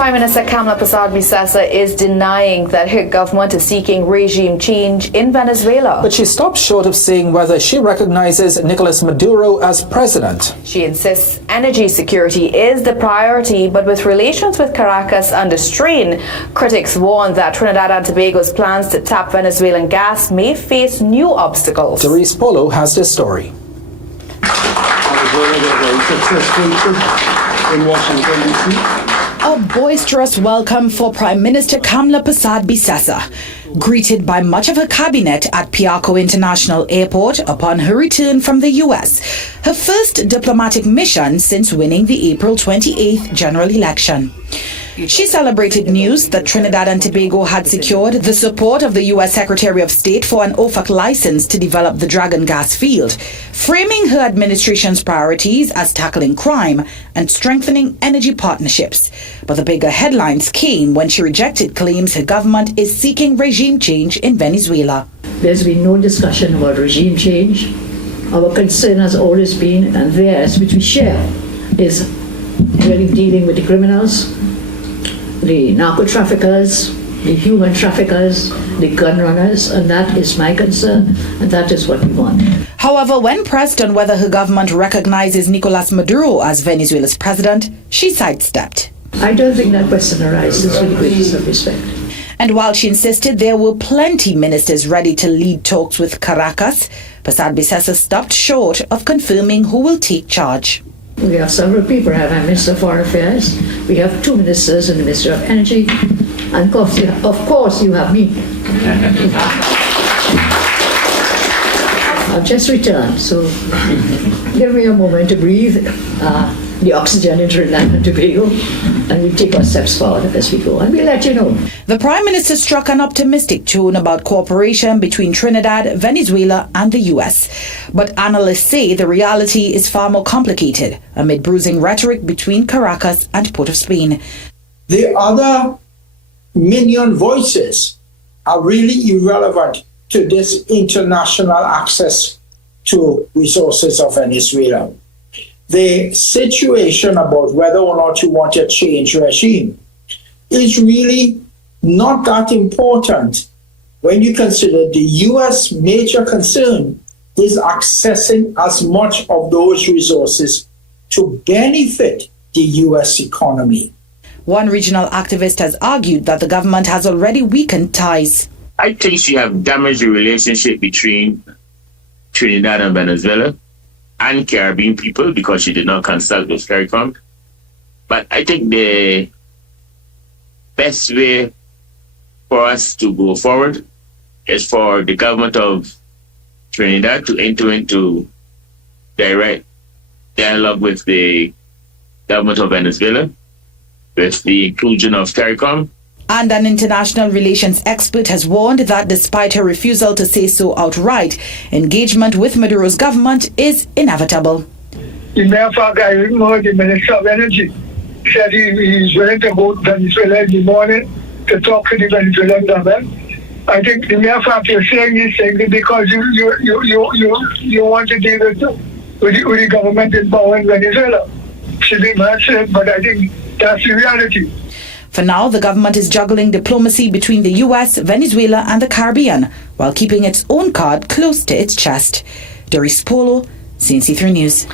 Prime Minister Kamala Persad-Bissessar is denying that her government is seeking regime change in Venezuela. But she stopped short of saying whether she recognizes Nicolas Maduro as president. She insists energy security is the priority, but with relations with Caracas under strain, critics warn that Trinidad and Tobago's plans to tap Venezuelan gas may face new obstacles. Doris Polo has this story. In Washington, D.C. A boisterous welcome for Prime Minister Kamala Persad-Bissessar, greeted by much of her cabinet at Piarco International Airport upon her return from the U.S., her first diplomatic mission since winning the April 28th general election. She celebrated news that Trinidad and Tobago had secured the support of the U.S. Secretary of State for an OFAC license to develop the Dragon gas field, framing her administration's priorities as tackling crime and strengthening energy partnerships. But the bigger headlines came when she rejected claims her government is seeking regime change in Venezuela. There's been no discussion about regime change. Our concern has always been, and theirs, which we share, is really dealing with the criminals, the narco-traffickers, the human traffickers, the gun runners, and that is my concern, and that is what we want. However, when pressed on whether her government recognizes Nicolas Maduro as Venezuela's president, she sidestepped. I don't think that question arises with the greatest of respect. And while she insisted there were plenty ministers ready to lead talks with Caracas, Persad-Bissessar stopped short of confirming who will take charge. We have several people. We have our Minister of Foreign Affairs. We have two ministers in the Ministry of Energy. And of course you have me. I've just returned, so give me a moment to breathe the oxygen in Trinidad and Tobago, and we'll take our steps forward as we go, and we'll let you know. The Prime Minister struck an optimistic tone about cooperation between Trinidad, Venezuela and the U.S. But analysts say the reality is far more complicated amid bruising rhetoric between Caracas and Port of Spain. The other million voices are really irrelevant to this international access to resources of Venezuela. The situation about whether or not you want a change regime is really not that important when you consider the U.S. major concern is accessing as much of those resources to benefit the U.S. economy. One regional activist has argued that the government has already weakened ties. I think she have damaged the relationship between Trinidad and Venezuela and Caribbean people because she did not consult with CARICOM. But I think the best way for us to go forward is for the government of Trinidad to enter into direct dialogue with the government of Venezuela with the inclusion of CARICOM. And an international relations expert has warned that despite her refusal to say so outright, engagement with Maduro's government is inevitable. The mere fact I heard the Minister of Energy said he's willing to go to Venezuela in the morning to talk to the Venezuelan government. I think the mere fact you're saying these things because you want to deal with the government in power in Venezuela. Should be massive, but I think that's the reality. For now, the government is juggling diplomacy between the U.S., Venezuela and the Caribbean, while keeping its own card close to its chest. Doris Polo, CNC3 News.